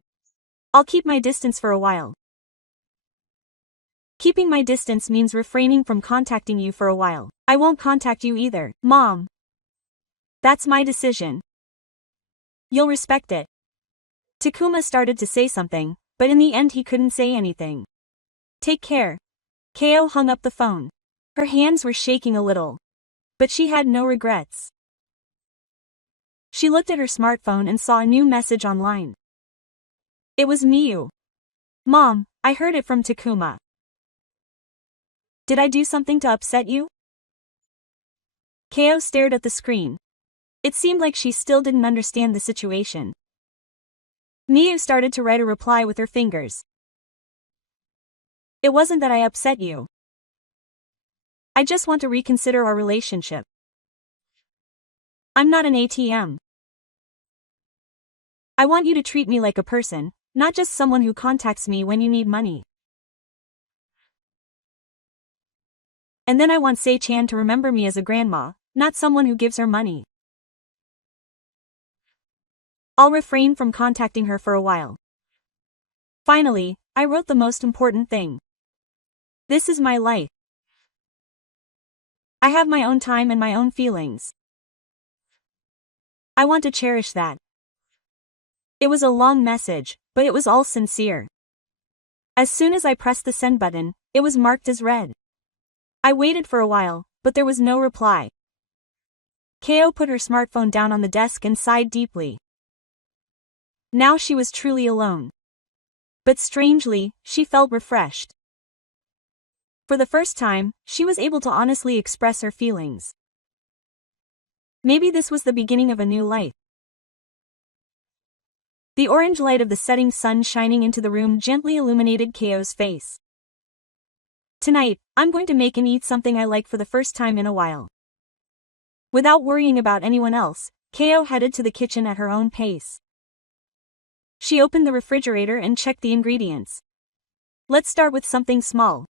I'll keep my distance for a while. Keeping my distance means refraining from contacting you for a while. I won't contact you either, Mom. That's my decision. You'll respect it. Takuma started to say something, but in the end he couldn't say anything. Take care. Ko hung up the phone. Her hands were shaking a little. But she had no regrets. She looked at her smartphone and saw a new message online. It was Miyu. Mom, I heard it from Takuma. Did I do something to upset you? Ko stared at the screen. It seemed like she still didn't understand the situation. Miyu started to write a reply with her fingers. It wasn't that I upset you. I just want to reconsider our relationship. I'm not an ATM. I want you to treat me like a person, not just someone who contacts me when you need money. And then I want Sei-chan to remember me as a grandma, not someone who gives her money. I'll refrain from contacting her for a while. Finally, I wrote the most important thing. This is my life. I have my own time and my own feelings. I want to cherish that. It was a long message, but it was all sincere. As soon as I pressed the send button, it was marked as read. I waited for a while, but there was no reply. Ko put her smartphone down on the desk and sighed deeply. Now she was truly alone. But strangely, she felt refreshed. For the first time, she was able to honestly express her feelings. Maybe this was the beginning of a new life. The orange light of the setting sun shining into the room gently illuminated Ko's face. Tonight, I'm going to make and eat something I like for the first time in a while. Without worrying about anyone else, Ko headed to the kitchen at her own pace. She opened the refrigerator and checked the ingredients. Let's start with something small.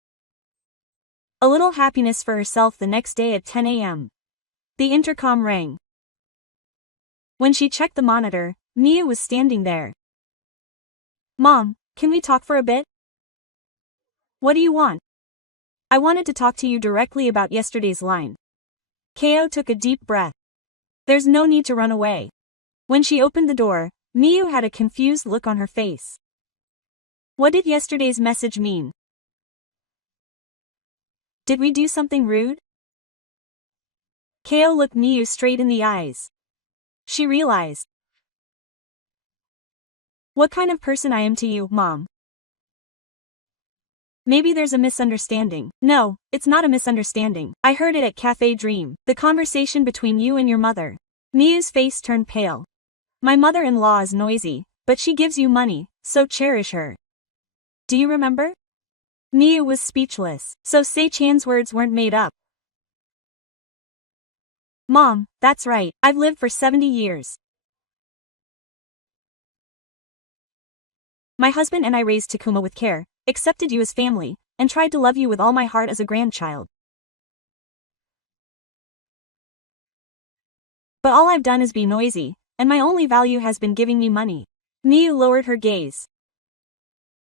A little happiness for herself the next day at 10 a.m. The intercom rang. When she checked the monitor, Mia was standing there. Mom, can we talk for a bit? What do you want? I wanted to talk to you directly about yesterday's line. Ko took a deep breath. There's no need to run away. When she opened the door, Miu had a confused look on her face. What did yesterday's message mean? Did we do something rude? Ko looked Miu straight in the eyes. She realized. What kind of person I am to you, Mom? Maybe there's a misunderstanding. No, it's not a misunderstanding. I heard it at Cafe Dream, the conversation between you and your mother. Miu's face turned pale. My mother-in-law is noisy, but she gives you money, so cherish her. Do you remember? Miu was speechless, so Se-chan's words weren't made up. Mom, that's right, I've lived for 70 years. My husband and I raised Takuma with care, accepted you as family, and tried to love you with all my heart as a grandchild. But all I've done is be noisy, and my only value has been giving me money. Miu lowered her gaze.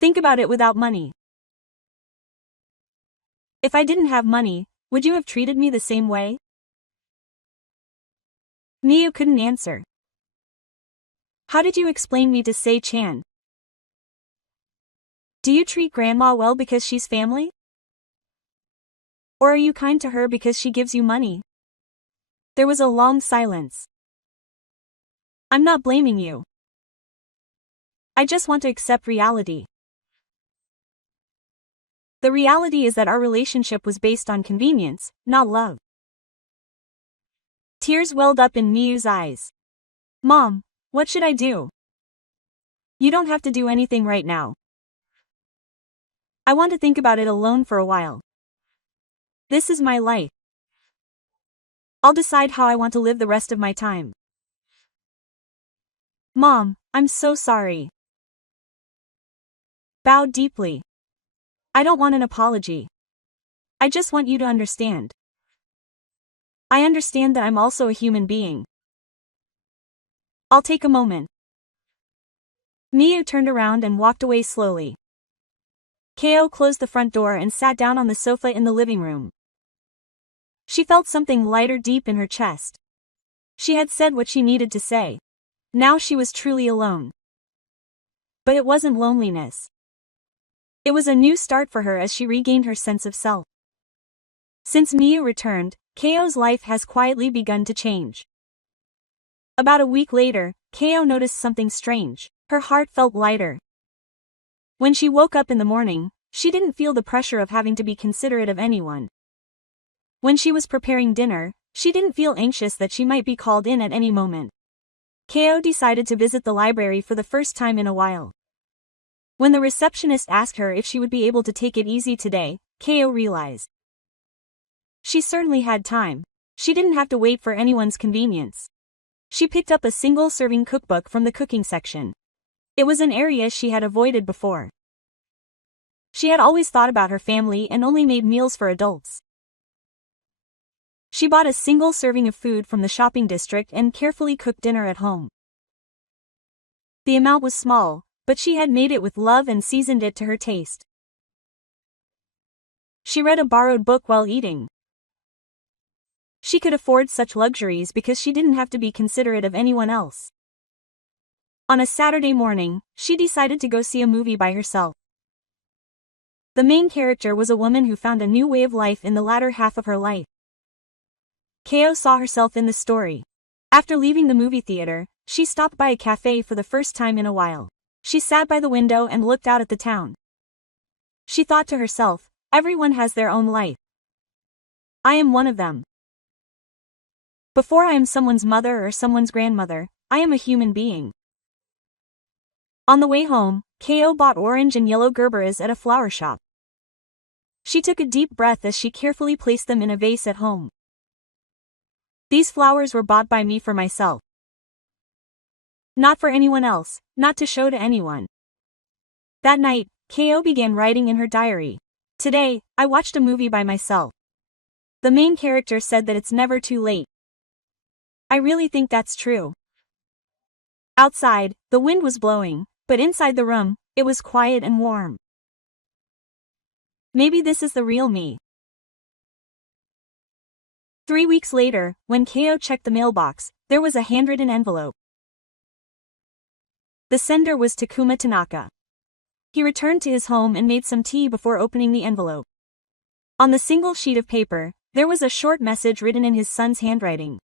Think about it without money. If I didn't have money, would you have treated me the same way? Miu couldn't answer. How did you explain me to Se-chan? Do you treat grandma well because she's family? Or are you kind to her because she gives you money? There was a long silence. I'm not blaming you. I just want to accept reality. The reality is that our relationship was based on convenience, not love. Tears welled up in Miu's eyes. Mom, what should I do? You don't have to do anything right now. I want to think about it alone for a while. This is my life. I'll decide how I want to live the rest of my time. Mom, I'm so sorry. Bowed deeply. I don't want an apology. I just want you to understand. I understand that I'm also a human being. I'll take a moment. Miu turned around and walked away slowly. Ko closed the front door and sat down on the sofa in the living room. She felt something lighter deep in her chest. She had said what she needed to say. Now she was truly alone. But it wasn't loneliness. It was a new start for her as she regained her sense of self. Since Miu returned, Ko's life has quietly begun to change. About a week later, Ko noticed something strange. Her heart felt lighter. When she woke up in the morning, she didn't feel the pressure of having to be considerate of anyone. When she was preparing dinner, she didn't feel anxious that she might be called in at any moment. Ko decided to visit the library for the first time in a while. When the receptionist asked her if she would be able to take it easy today, Ko realized. She certainly had time. She didn't have to wait for anyone's convenience. She picked up a single-serving cookbook from the cooking section. It was an area she had avoided before. She had always thought about her family and only made meals for adults. She bought a single serving of food from the shopping district and carefully cooked dinner at home. The amount was small, but she had made it with love and seasoned it to her taste. She read a borrowed book while eating. She could afford such luxuries because she didn't have to be considerate of anyone else. On a Saturday morning, she decided to go see a movie by herself. The main character was a woman who found a new way of life in the latter half of her life. Ko saw herself in the story. After leaving the movie theater, she stopped by a cafe for the first time in a while. She sat by the window and looked out at the town. She thought to herself, everyone has their own life. I am one of them. Before I am someone's mother or someone's grandmother, I am a human being. On the way home, Ko bought orange and yellow gerberas at a flower shop. She took a deep breath as she carefully placed them in a vase at home. These flowers were bought by me for myself. Not for anyone else, not to show to anyone. That night, Ko began writing in her diary. Today, I watched a movie by myself. The main character said that it's never too late. I really think that's true. Outside, the wind was blowing, but inside the room, it was quiet and warm. Maybe this is the real me. 3 weeks later, when Ko checked the mailbox, there was a handwritten envelope. The sender was Takuma Tanaka. He returned to his home and made some tea before opening the envelope. On the single sheet of paper, there was a short message written in his son's handwriting.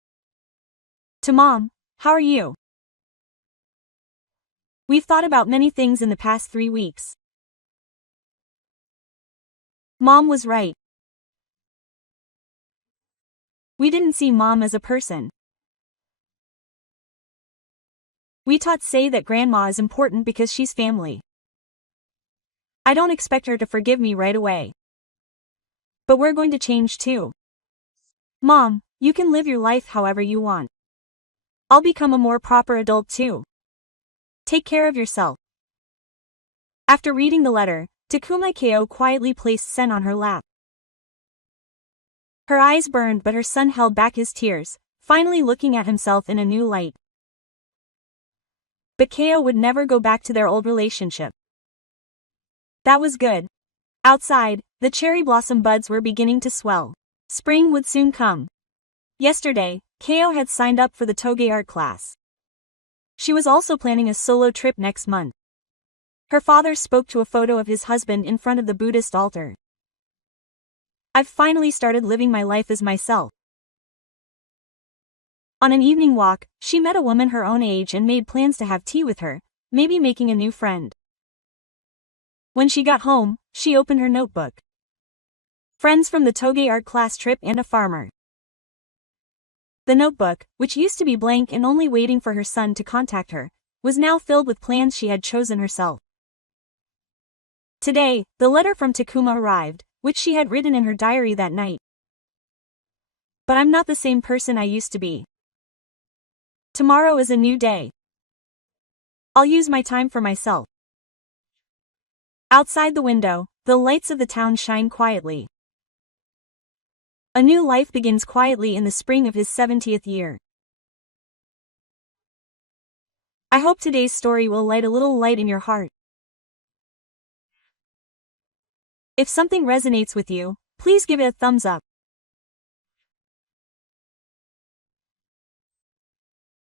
To Mom, how are you? We've thought about many things in the past 3 weeks. Mom was right. We didn't see Mom as a person. We say that Grandma is important because she's family. I don't expect her to forgive me right away. But we're going to change too. Mom, you can live your life however you want. I'll become a more proper adult too. Take care of yourself. After reading the letter, Takuma Ko quietly placed Sen on her lap. Her eyes burned, but her son held back his tears, finally looking at himself in a new light. But Ko would never go back to their old relationship. That was good. Outside, the cherry blossom buds were beginning to swell. Spring would soon come. Yesterday, Ko had signed up for the Toge art class. She was also planning a solo trip next month. Her father spoke to a photo of his husband in front of the Buddhist altar. I've finally started living my life as myself. On an evening walk, she met a woman her own age and made plans to have tea with her, maybe making a new friend. When she got home, she opened her notebook. Friends from the Toge art class trip and a farmer. The notebook, which used to be blank and only waiting for her son to contact her, was now filled with plans she had chosen herself. Today, the letter from Takuma arrived, which she had written in her diary that night. But I'm not the same person I used to be. Tomorrow is a new day. I'll use my time for myself. Outside the window, the lights of the town shine quietly. A new life begins quietly in the spring of his 70th year. I hope today's story will light a little light in your heart. If something resonates with you, please give it a thumbs up.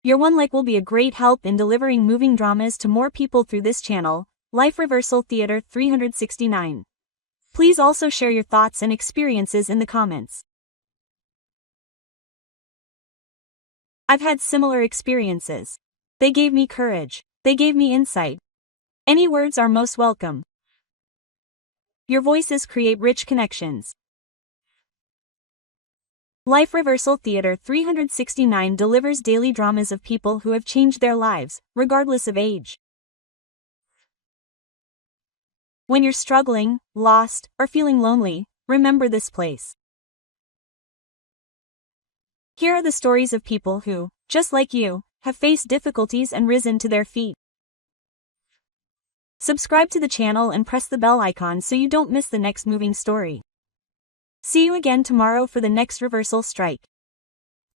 Your one like will be a great help in delivering moving dramas to more people through this channel, Life Reversal Theater 369. Please also share your thoughts and experiences in the comments. I've had similar experiences. They gave me courage. They gave me insight. Any words are most welcome. Your voices create rich connections. Life Reversal Theater 369 delivers daily dramas of people who have changed their lives, regardless of age. When you're struggling, lost, or feeling lonely, remember this place. Here are the stories of people who, just like you, have faced difficulties and risen to their feet. Subscribe to the channel and press the bell icon so you don't miss the next moving story. See you again tomorrow for the next reversal strike.